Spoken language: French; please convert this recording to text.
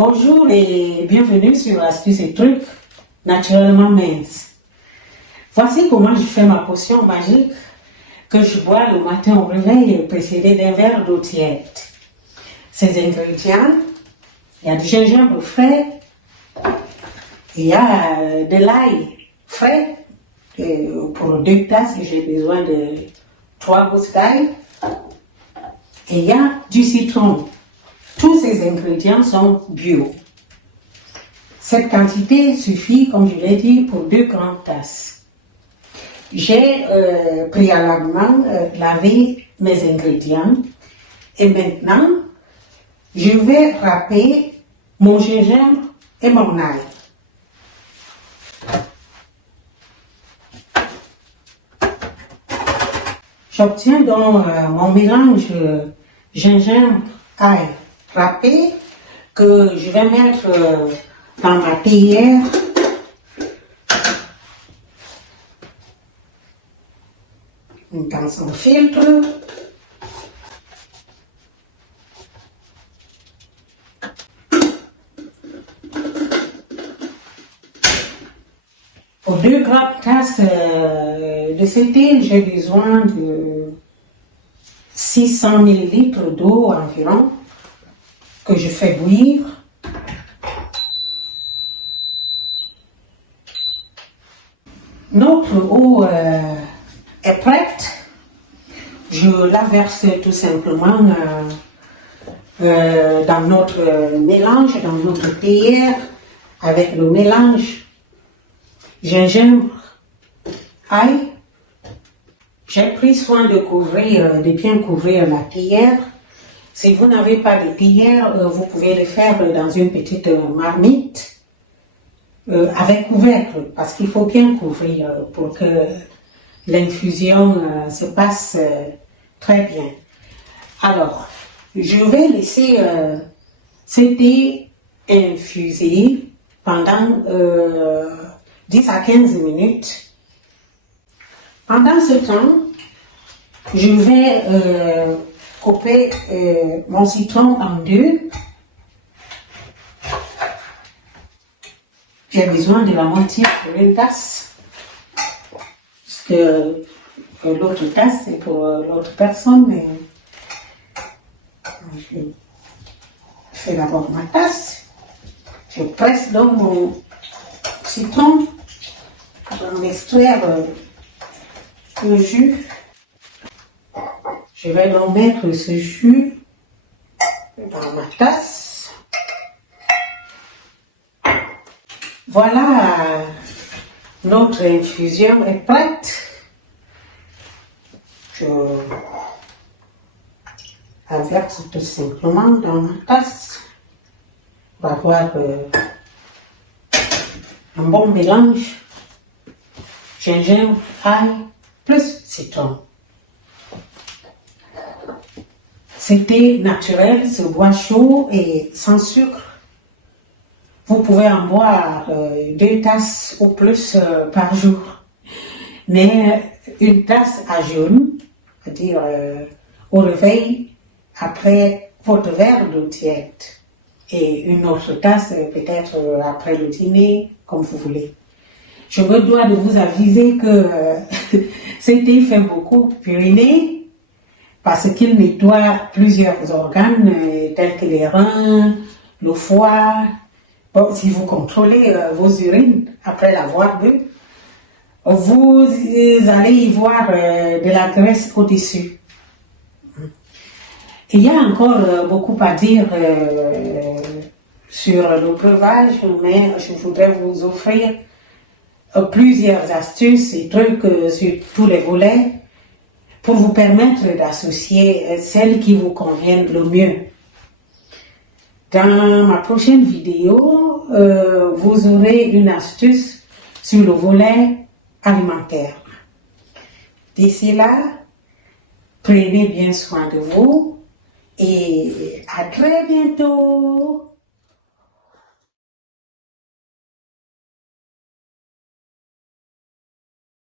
Bonjour et bienvenue sur Astuces et Trucs naturellement minces. Voici comment je fais ma potion magique que je bois le matin au réveil précédé d'un verre d'eau tiède. Ces ingrédients, il y a du gingembre frais, il y a de l'ail frais. Pour 2 tasses, j'ai besoin de 3 gousses d'ail. Et il y a du citron. Tous ces ingrédients sont bio. Cette quantité suffit, comme je l'ai dit, pour 2 grandes tasses. J'ai préalablement lavé mes ingrédients et maintenant, je vais râper mon gingembre et mon ail. J'obtiens donc mon mélange gingembre-ail râpé que je vais mettre dans ma théière. Dans son filtre. Pour 2 grandes tasses de cette huile, j'ai besoin de 600 ml d'eau environ que je fais bouillir. Notre eau est prête. Je la verse tout simplement dans notre mélange, dans notre théière, avec le mélange gingembre, ail. J'ai pris soin de bien couvrir la théière. Si vous n'avez pas de théière, vous pouvez le faire dans une petite marmite avec couvercle, parce qu'il faut bien couvrir pour que l'infusion se passe très bien. Alors, je vais laisser cette thé infuser pendant 10 à 15 minutes. Pendant ce temps, je vais couper mon citron en 2. J'ai besoin de la moitié pour 1 tasse. Parce que l'autre tasse, c'est pour l'autre personne. Mais je fais d'abord ma tasse. Je presse donc mon citron pour extraire le jus. Je vais donc mettre ce jus dans ma tasse. Voilà, notre infusion est prête. Je la verse tout simplement dans ma tasse. On va avoir un bon mélange gingembre, ail, plus citron. C'est thé naturel, se boit chaud et sans sucre. Vous pouvez en boire 2 tasses ou plus par jour. Mais 1 tasse à jeûne, c'est-à-dire au réveil, après votre verre d'eau tiède. Et une autre tasse peut-être après le dîner, comme vous voulez. Je me dois de vous aviser que ce thé fait beaucoup uriner, parce qu'il nettoie plusieurs organes tels que les reins, le foie. Bon, si vous contrôlez vos urines après l'avoir bu, vous allez y voir de la graisse au-dessus. Il y a encore beaucoup à dire sur le breuvage, mais je voudrais vous offrir plusieurs astuces et trucs sur tous les volets pour vous permettre d'associer celles qui vous conviennent le mieux. Dans ma prochaine vidéo, vous aurez une astuce sur le volet alimentaire. D'ici là, prenez bien soin de vous et à très bientôt.